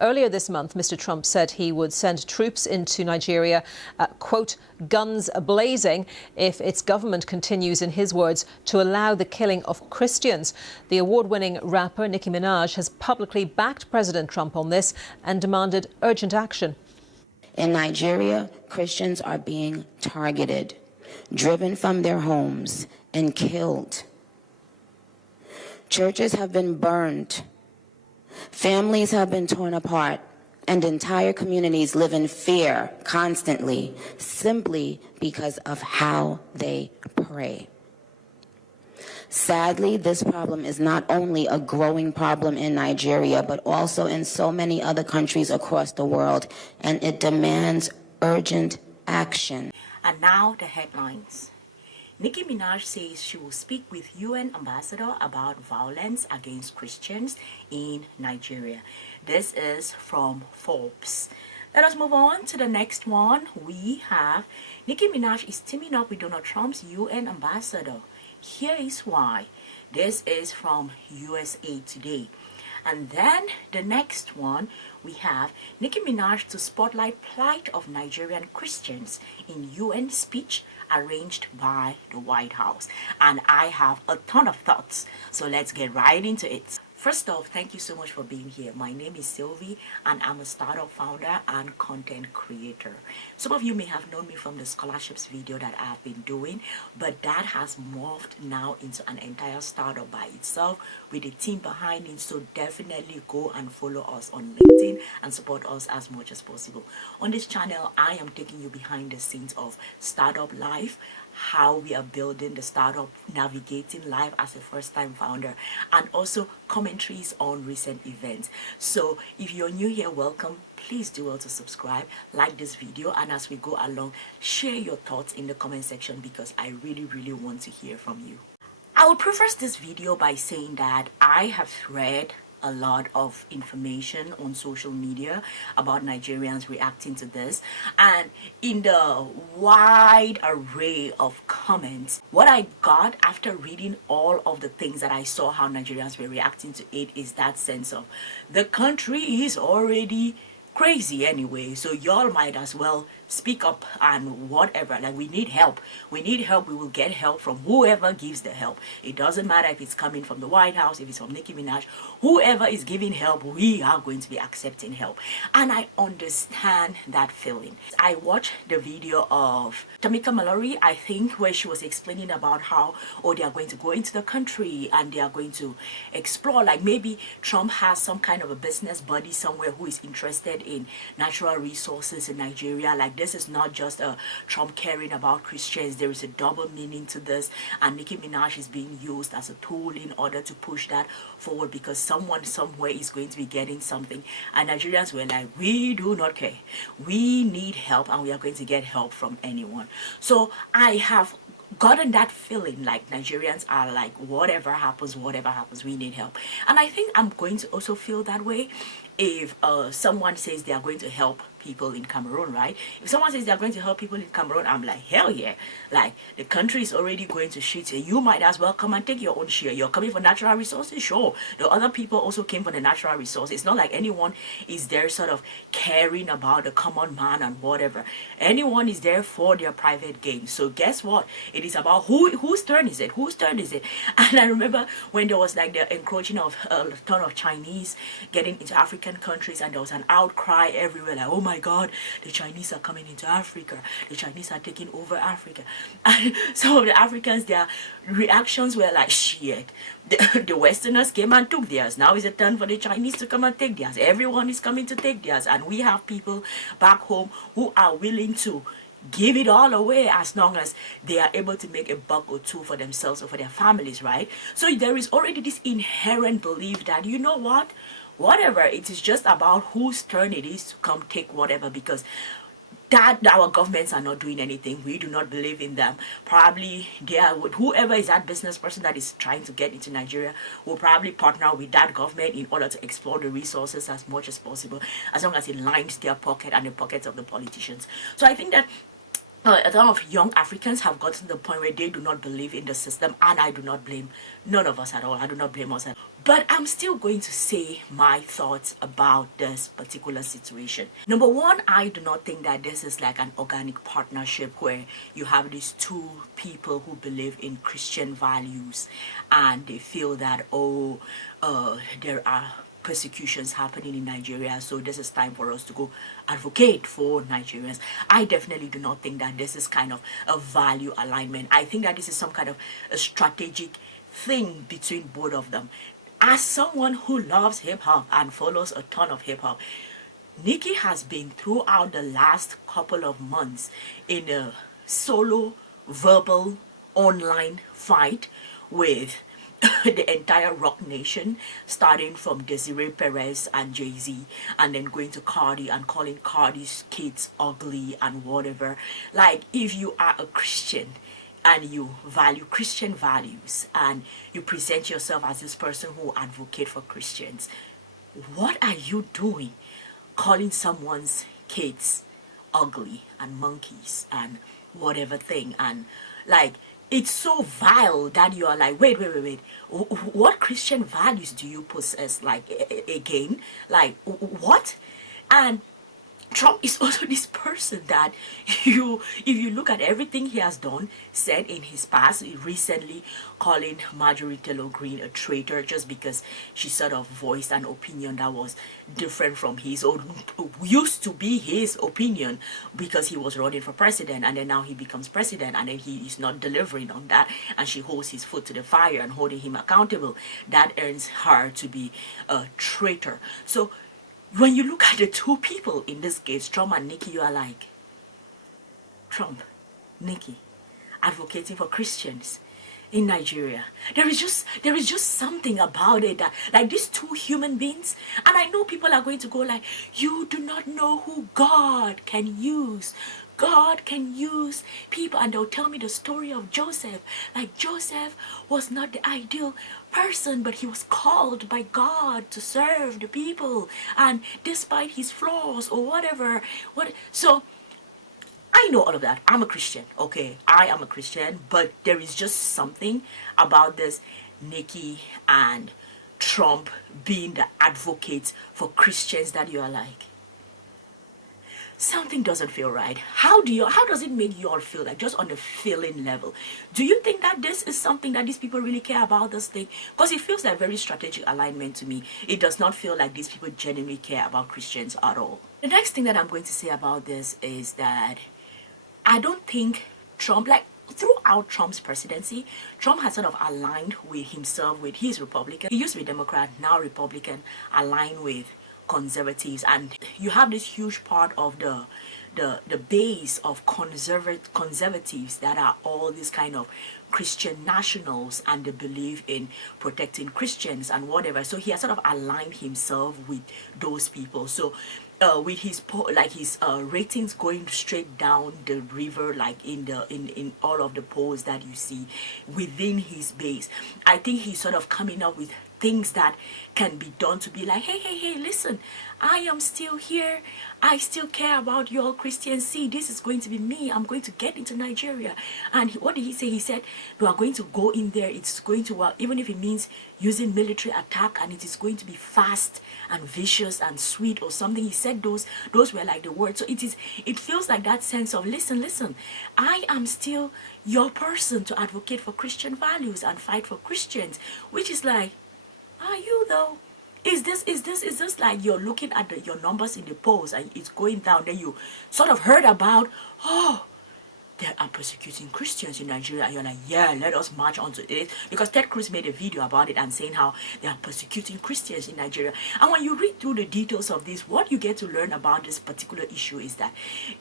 Earlier this month, Mr. Trump said he would send troops into Nigeria, quote, guns blazing, if its government continues, in his words, to allow the killing of Christians. The award-winning rapper Nicki Minaj has publicly backed President Trump on this and demanded urgent action. In Nigeria, Christians are being targeted, driven from their homes, and killed. Churches have been burned. Families have been torn apart, and entire communities live in fear constantly, simply because of how they pray. Sadly, this problem is not only a growing problem in Nigeria, but also in so many other countries across the world, and it demands urgent action. And now the headlines. Nicki Minaj says she will speak with UN ambassador about violence against Christians in Nigeria. This is from Forbes. Let us move on to the next one. We have Nicki Minaj is teaming up with Donald Trump's UN ambassador. Here is why. This is from USA Today. And then the next one, we have Nicki Minaj to spotlight plight of Nigerian Christians in UN speech arranged by the White House. And I have a ton of thoughts, so let's get right into it. First off, thank you so much for being here. My name is Sylvie and I'm a startup founder and content creator. Some of you may have known me from the scholarships video that I've been doing, but that has morphed now into an entire startup by itself with a team behind it. So definitely go and follow us on LinkedIn and support us as much as possible. On this channel, I am taking you behind the scenes of startup life, how we are building the startup, navigating life as a first-time founder, and also commentaries on recent events. So if you're new here, welcome. Please do well to subscribe, like this video, and as we go along, share your thoughts in the comment section because I really want to hear from you. I would preface this video by saying that I have read a lot of information on social media about Nigerians reacting to this, and in the wide array of comments, what I got after reading all of the things that I saw how Nigerians were reacting to it is that sense of the country is already crazy anyway, so y'all might as well speak up and whatever. Like, we need help, we will get help from whoever gives the help. It doesn't matter if it's coming from the White House, if it's from Nicki Minaj, whoever is giving help, we are going to be accepting help. And I understand that feeling. I watched the video of Tamika Mallory, I think, where she was explaining about how, oh, they are going to go into the country and they are going to explore, like maybe Trump has some kind of a business buddy somewhere who is interested in natural resources in Nigeria. Like, this is not just a Trump caring about Christians. There is a double meaning to this, and Nicki Minaj is being used as a tool in order to push that forward because someone somewhere is going to be getting something, and Nigerians were like, we do not care, we need help, and we are going to get help from anyone. So I have gotten that feeling like Nigerians are like, whatever happens, we need help. And I think I'm going to also feel that way if someone says they are going to help people in Cameroon, right? If someone says they're going to help people in Cameroon, I'm like, hell yeah. Like, the country is already going to shit, and you might as well come and take your own share. You're coming for natural resources, sure. The other people also came for the natural resources. It's not like anyone is there sort of caring about the common man and whatever. Anyone is there for their private gain. So guess what? It is about whose turn is it? Whose turn is it? And I remember when there was like the encroaching of a ton of Chinese getting into African countries, and there was an outcry everywhere like, oh my God, the Chinese are coming into Africa, the Chinese are taking over Africa. And some of the Africans, their reactions were like, shit, the Westerners came and took theirs, now is it turn for the Chinese to come and take theirs. Everyone is coming to take theirs, and we have people back home who are willing to give it all away as long as they are able to make a buck or two for themselves or for their families, right? So there is already this inherent belief that, you know what, whatever, it is just about whose turn it is to come take whatever, because that our governments are not doing anything. We do not believe in them. Probably they are, whoever is that business person that is trying to get into Nigeria will probably partner with that government in order to explore the resources as much as possible, as long as it lines their pocket and the pockets of the politicians. So I think that a lot of young Africans have gotten to the point where they do not believe in the system, and I do not blame none of us at all. I do not blame us at all. But I'm still going to say my thoughts about this particular situation. Number one, I do not think that this is like an organic partnership where you have these two people who believe in Christian values and they feel that, there are persecutions happening in Nigeria, so this is time for us to go advocate for Nigerians. I definitely do not think that this is kind of a value alignment. I think that this is some kind of a strategic thing between both of them. As someone who loves hip-hop and follows a ton of hip-hop, Nicki has been throughout the last couple of months in a solo verbal online fight with the entire rock nation, starting from Desiree Perez and Jay-Z, and then going to Cardi and calling Cardi's kids ugly and whatever. Like, if you are a Christian and you value Christian values and you present yourself as this person who advocate for Christians, what are you doing calling someone's kids ugly and monkeys and whatever thing? And like, it's so vile that you are like, wait, what Christian values do you possess? Like, again, like, what? And Trump is also this person that if you look at everything he has done, said in his past, recently calling Marjorie Taylor Greene a traitor just because she sort of voiced an opinion that was different from his own, used to be his opinion because he was running for president, and then now he becomes president and then he is not delivering on that, and she holds his foot to the fire and holding him accountable. That earns her to be a traitor. So when you look at the two people in this case, Trump and Nicki, you are like, Trump, Nicki, advocating for Christians in Nigeria. There is just something about it that, like, these two human beings, and I know people are going to go like, you do not know who God can use. God can use people, and they'll tell me the story of Joseph. Like, Joseph was not the ideal person, but he was called by God to serve the people, and despite his flaws or whatever. So I know all of that. I'm a Christian, okay? I am a Christian, but there is just something about this Nicki and Trump being the advocates for Christians that you are like, something doesn't feel right. How does it make you all feel, like, just on the feeling level? Do you think that this is something that these people really care about, this thing? Because it feels like very strategic alignment to me. It does not feel like these people genuinely care about Christians at all. The next thing that I'm going to say about this is that I don't think Trump, like, throughout Trump's presidency, Trump has sort of aligned with himself, with his Republican. He used to be Democrat, now Republican, aligned with conservatives, and you have this huge part of the base of conservatives that are all these kind of Christian nationals, and they believe in protecting Christians and whatever. So he has sort of aligned himself with those people. So with his ratings going straight down the river, like in all of the polls that you see within his base, I think he's sort of coming up with things that can be done to be like, hey, listen, I am still here. I still care about you all Christians. See, this is going to be me. I'm going to get into Nigeria. And what did he say? He said, we are going to go in there. It's going to, even if it means using military attack, and it is going to be fast and vicious and sweet or something. He said those were like the words. So it feels like that sense of, listen, I am still your person to advocate for Christian values and fight for Christians, which is like, are you though? Is this like you're looking at your numbers in the polls and it's going down, then you sort of heard about, they are persecuting Christians in Nigeria, and you're like, yeah, let us march onto it, because Ted Cruz made a video about it and saying how they are persecuting Christians in Nigeria. And when you read through the details of this, what you get to learn about this particular issue is that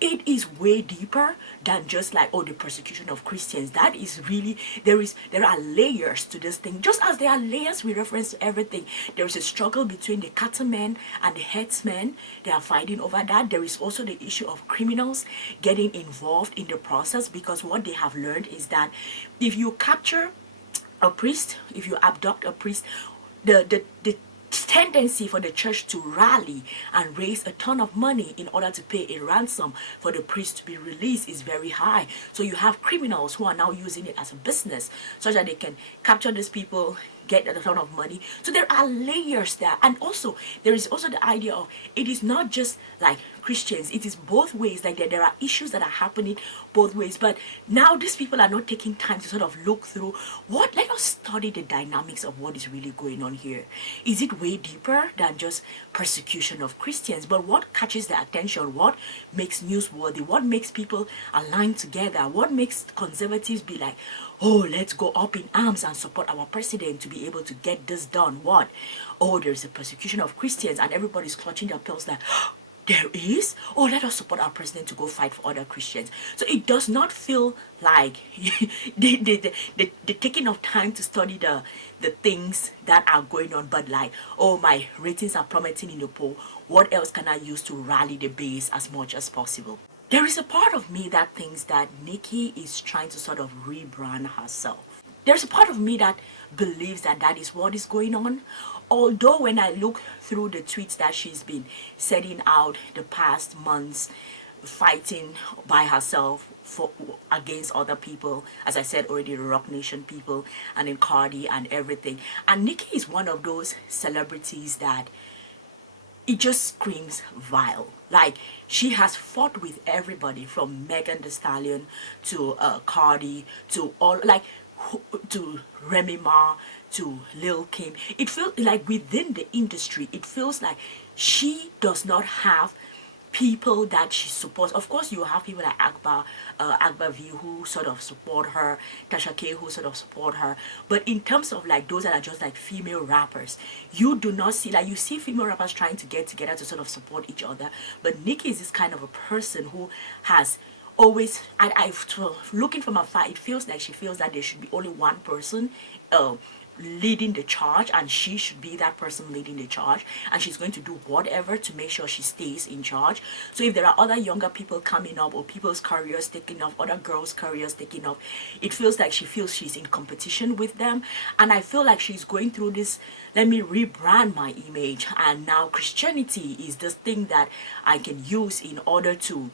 it is way deeper than just like, the persecution of Christians. That is really, there are layers to this thing, just as there are layers with reference to everything. There is a struggle between the cattlemen and the headsmen. They are fighting over that. There is also the issue of criminals getting involved in the process, because what they have learned is that if you capture a priest, if you abduct a priest, the tendency for the church to rally and raise a ton of money in order to pay a ransom for the priest to be released is very high. So you have criminals who are now using it as a business so that they can capture these people, get a ton of money. So there are layers there. And also there is also the idea of it is not just like Christians, it is both ways. Like there are issues that are happening both ways, but now these people are not taking time to sort of look through let us study the dynamics of what is really going on here. Is it way deeper than just persecution of Christians? But what catches the attention, what makes newsworthy, what makes people align together, what makes conservatives be like, oh, let's go up in arms and support our president to be able to get this done? What? Oh, there's a persecution of Christians and everybody's clutching their pearls like, there is? Oh, let us support our president to go fight for other Christians. So it does not feel like the taking of time to study the things that are going on, but like, oh, my ratings are plummeting in the poll. What else can I use to rally the base as much as possible? There is a part of me that thinks that Nicki is trying to sort of rebrand herself. There's a part of me that believes that that is what is going on. Although when I look through the tweets that she's been setting out the past months, fighting by herself against other people, as I said already, the Rock Nation people and in Cardi and everything. And Nicki is one of those celebrities that it just screams vile. Like, she has fought with everybody from Megan Thee Stallion to Cardi to all, like, to Remy Ma to Lil Kim. It feels like within the industry, it feels like she does not have people that she supports. Of course, you have people like Agba V who sort of support her, Tasha K who sort of support her. But in terms of like those that are just like female rappers, you do not see, like, you see female rappers trying to get together to sort of support each other. But Nicki is this kind of a person who has always, and looking from afar, it feels like she feels that there should be only one person leading the charge, and she should be that person leading the charge, and she's going to do whatever to make sure she stays in charge. So if there are other younger people coming up, or people's careers taking off, other girls' careers taking off, it feels like she feels she's in competition with them. And I feel like she's going through this, let me rebrand my image, and now Christianity is this thing that I can use in order to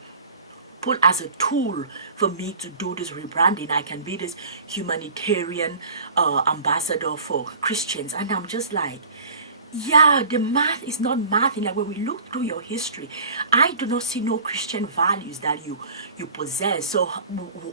put as a tool for me to do this rebranding. I can be this humanitarian ambassador for Christians. And I'm just like, yeah, the math is not mathing. Like, when we look through your history, I do not see no Christian values that you possess. So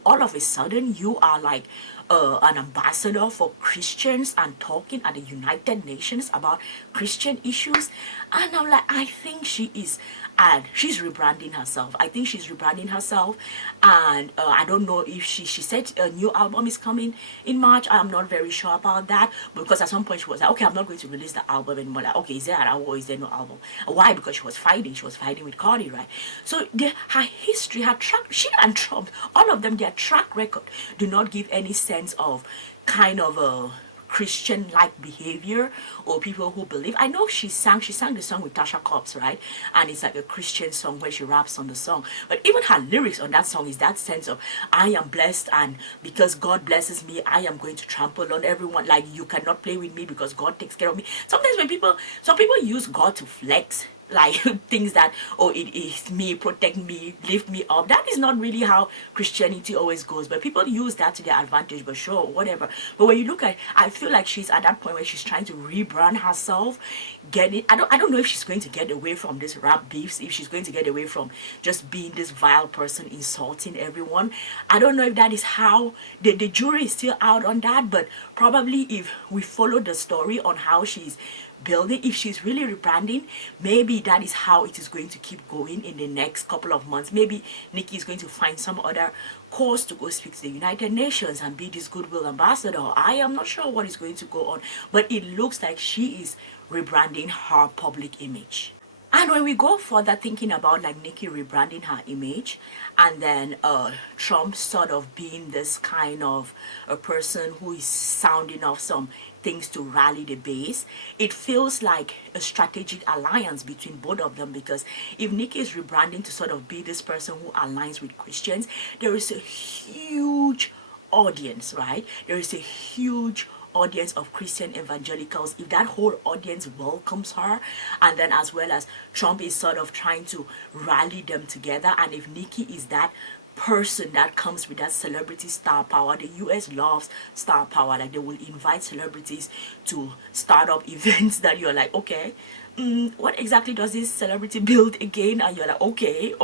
all of a sudden you are like an ambassador for Christians and talking at the United Nations about Christian issues. And I'm like, I think she is, and she's rebranding herself. I think she's rebranding herself. And I don't know if she said a new album is coming in March. I'm not very sure about that, because at some point she was like, okay, I'm not going to release the album anymore. Like, okay, is there an album or is there no album? Why? Because she was fighting with Cardi, right? So her history, her track, she and Trump, all of them, their track record do not give any sense of kind of a Christian-like behavior or people who believe. I know she sang the song with Tasha Cobbs, right? And it's like a Christian song where she raps on the song. But even her lyrics on that song is that sense of, I am blessed, and because God blesses me, I am going to trample on everyone. Like, you cannot play with me because God takes care of me. Sometimes when some people use God to flex, like things that, oh, it is me, protect me, lift me up. That is not really how Christianity always goes, but people use that to their advantage. But sure, whatever. But when you look at, I feel like she's at that point where she's trying to rebrand herself, get it. I don't know if she's going to get away from this rap beefs, if she's going to get away from just being this vile person insulting everyone. I don't know if that is how the jury is still out on that, but probably if we follow the story on how she's building, if she's really rebranding, maybe that is how it is going to keep going in the next couple of months. Maybe Nicki is going to find some other course to go speak to the United Nations and be this goodwill ambassador. I am not sure what is going to go on, but it looks like she is rebranding her public image. And when we go further thinking about like Nicki rebranding her image, and then Trump sort of being this kind of a person who is sounding off some things to rally the base, it feels like a strategic alliance between both of them. Because if Nicki is rebranding to sort of be this person who aligns with Christians, there is a huge audience, right? There is a huge audience of Christian evangelicals, if that whole audience welcomes her, and then as well as Trump is sort of trying to rally them together, and if Nicki is that person that comes with that celebrity star power. The US loves star power. Like, they will invite celebrities to start up events that you're like, okay, what exactly does this celebrity build again? And you're like, okay.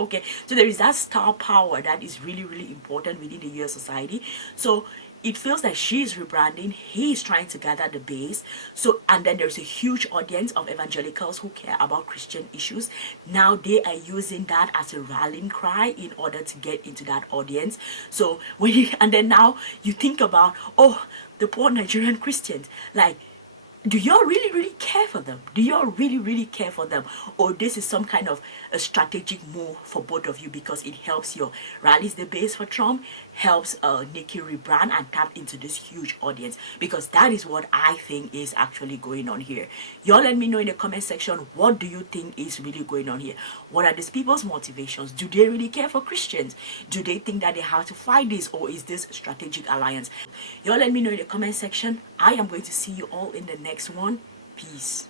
So there is that star power that is really, really important within the US society. So it feels like she is rebranding, he is trying to gather the base. So, and then there's a huge audience of evangelicals who care about Christian issues. Now they are using that as a rallying cry in order to get into that audience. So when you, and then now you think about, oh, the poor Nigerian Christians, like, do y'all really, really care for them? Do y'all really, really care for them? Or this is some kind of a strategic move for both of you because it helps you rallies the base for Trump, helps Nicki rebrand and tap into this huge audience? Because that is what I think is actually going on here. Y'all let me know in the comment section, what do you think is really going on here? What are these people's motivations? Do they really care for Christians? Do they think that they have to fight this, or is this strategic alliance? Y'all let me know in the comment section. I am going to see you all in the next one. Peace.